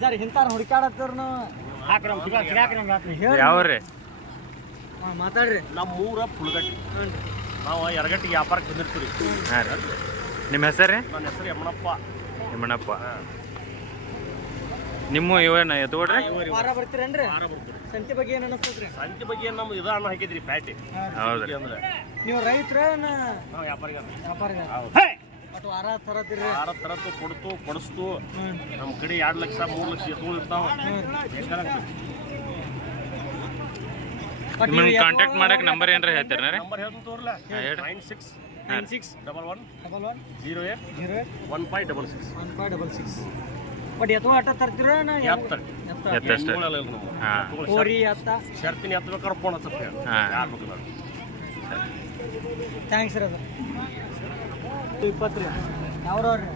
ಜರ ಹಿಂತಾರ ಹುಡುಕಾಡತ್ತರ್ನು ಯಾವ್ರಿ? ಮಾತಾಡ್ರಿ. ನಮ್ಮ ಊರ ಪುಳಗಟ್ಟಿ ನಾವು ಎರಗಟ್ಟಿಗೆ ವ್ಯಾಪಾರಕ್ಕೆ ಬಂದಿರ್ತೀವಿ ಹಾಂ ರೀ. ನಿಮ್ಮ ಹೆಸರು ರೀ? ನನ್ನ ಹೆಸರು ಯಮನಪ್ಪ. ನಿಮ್ಮಣ್ಣಪ್ಪ ನಿಮ್ಮ ಇವೇನ ಎತ್ಕೊಡ್ರಿ ವಾರ ಬರ್ತೀರೇನ್ರಿ? ವಾರ ಬರ್ತೀವಿ ಸಂತಿ ಬಗ್ಗೆ ಏನು ಅನಿಸ್ತದ್ರಿ? ಸಂತೆ ಬಗ್ಗೆ ನಮ್ಮ ಇದು ಅನ್ನ ಹಾಕಿದ್ರಿ ಪ್ಯಾಟಿ. ಹೌದ್ರಿ. ಅಂದ್ರೆ. ನೀವು ರೈತರ ನಾವು ವ್ಯಾಪಾರಿಗ ವ್ಯಾಪಾರಿಗಾರ ತರದ್ದು ಕೊಡ್ತು ಕೊಡಿಸ್ತು. ನಮ್ಮ ಕಡೆ ಎರಡು ಲಕ್ಷ ಮೂರು ಲಕ್ಷ ಎತ್ತುಗಳು ಇರ್ತಾವ. ನಿಮ್ಮನ್ನ ಕಾಂಟ್ಯಾಕ್ಟ್ ಮಾಡಕ್ ನಂಬರ್ ಏನ್ರ ಹೇಳ್ತೀರ ನಂಬರ್ ಹೇಳ್ತೀನಿ ತೋರ್ಲ. Nine six nine six double one double one zero eight zero eight one five double six one five double six but ಎತ್ತು ಆಟ ತರ್ತೀರ ನಾ. ಕೋರಿ ಎತ್ತ. ಶರ್ತಿನ ಎತ್ತಬೇಕಾದ್ರೆ ಫೋನ್ ಹಚ್ಚಪ್ಪ. ಹಾ. ಯಾರು ಬೇಕಾದ್ರೆ ಥ್ಯಾಂಕ್ಸ್ ರೀ ಅದು ಇಪ್ಪತ್ತು ರೀ. ಯಾವ್ರವ್ರಿ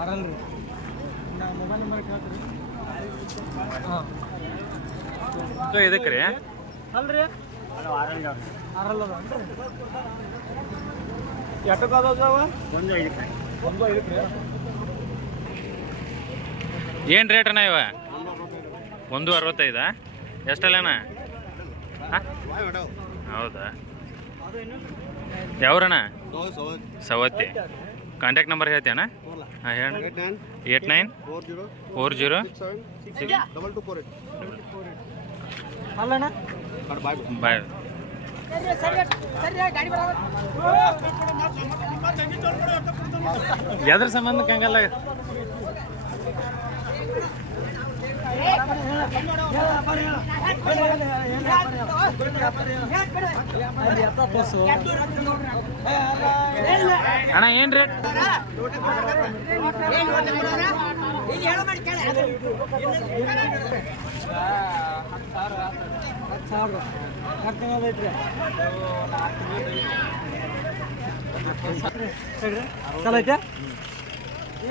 ಆರಲ್ರಿ ನಾವು ಮೊಬೈಲ್ ನಂಬರ್ ಕೇಳ್ತೀರಿ ಹಾಂ. ಇದಕ್ಕೆ ರೀ? ಅಲ್ರಿ? ಆರಲ್ಲ ಅದಾವ ಒಂದು ಐದು ಒಂದು ಐದಕ್ಕೆ ರೀ. ಏನು ರೇಟ್ ಅಣ್ಣ ಇವ? ಒಂದು ಅರವತ್ತೈದ? ಎಷ್ಟಲ್ಲಣ್ಣ ಹಾಂ? ಹೌದಾ? ಯಾವ್ರಣ್ಣ? ಸವತ್ತಿ. ಕಾಂಟ್ಯಾಕ್ಟ್ ನಂಬರ್ ಹೇಳ್ತೀಯಣ್ಣ? ಹಾಂ ಹೇಳ ಏಟ್ ನೈನ್. Four zero. ಬಾಯ್ ಎದ್ರ ಸಂಬಂಧಕ್ಕೆ ಹಂಗಲ್ಲ ಅಲ್ಲಿ ಎತ್ತ ತೋರ್ಸು ಅಣ್ಣ ಏನ್ ರೇಟ್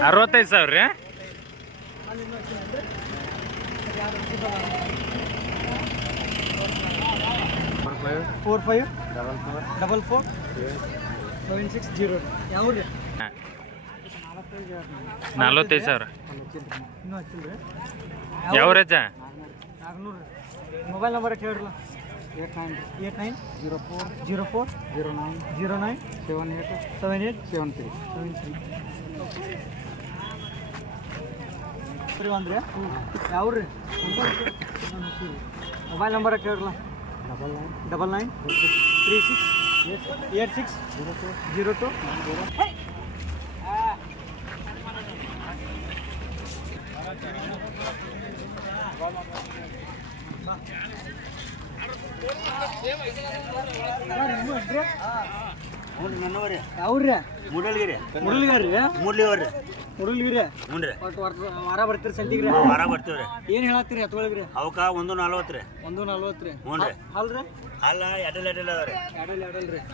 ಅರವತ್ತೈದು ಸಾವಿರ ರೀ four five double four double four seven six zero ಯಾವ ರೀ ನಲ್ವತ್ತೈದು ಸಾವಿರ. ಇನ್ನೂ ರೀ ಯಾವ ರಜ ನಾಲ್ಕುನೂರು mobile number ಹೇಳ್ರಲ್ಲ? Eight nine eight nine zero four zero four zero nine zero nine seven eight seven eight seven three seven three ಸರಿ ಒಂದ್ರಿ ಯಾವ ರೀ ಮೊಬೈಲ್ ನಂಬರ್ ಕೇಳಲ್ಲ double nine double nine three six eight six zero two zero two ಯಾವ್ರಿ ಮುಡಲ್ಗಿರಿ. ಮುರಳಿಗಾರಿ ಮೂಡ್ಲಿವ್ರಿ ಮುರಳಿಗಿರಿ ಹ್ಞೂ ರೀ. ಒಟ್ಟು ವರ್ಷ ವಾರ ಬರ್ತೀರಿ ಸಂತಿಗ್ರಿ ವಾರ ಬರ್ತೀವಿ ರೀ ಏನು ಹೇಳತ್ತೀರಿ ಎತ್ಕೊಳಗ್ರಿ ಅವಕ್ಕ ಒಂದು ನಲ್ವತ್ತು ರೀ. ಒಂದು ನಲ್ವತ್ತು ರೀ. ಹ್ಞೂ ರೀ. ಅಲ್ರಿ ಅಲ್ಲ ಎಡಲ್ ಎಡಲ್ ಅದ ರೀ.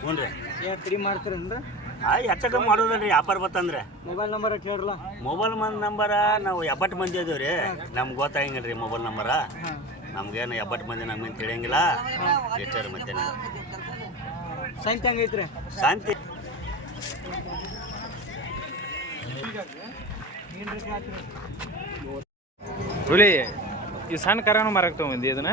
ಹ್ಞೂ ರೀ. ಏನು ಕಡಿಮೆ ಮಾಡ್ತೀರೇನ್ರಿ ಆ ಹೆಚ್ಚಕ ಮಾಡೋದಲ್ರಿ ವ್ಯಾಪಾರ ಬತ್ತಂದ್ರೆ. ಮೊಬೈಲ್ ನಂಬರ್ ಕೇಳಲ್ಲ ಮೊಬೈಲ್ ಮಂದ್ ನಂಬರ ನಾವು ಎಪ್ಪತ್ತು ಮಂದಿ ಅದೇವ್ ರೀ. ನಮ್ಗೆ ಗೊತ್ತಾಗಿಲ್ಲ ರೀ ಮೊಬೈಲ್ ನಂಬರ. ನಮ್ಗೇನು ಎಪ್ಪತ್ತು ಮಂದಿ ನಮ್ಗೇನು ತಿಳಿಯಂಗಿಲ್ಲ. ಎಷ್ಟಾರ ಮತ್ತೆ ಸಂತೆ ಹಂಗೈತ್ರಿ ಶಾಂತಿ. ಹುಲಿ ಈ ಸಣ್ಣ ಕರನು ಮರಕ್ಕೆ ಮಂದಿ ಇದನ್ನ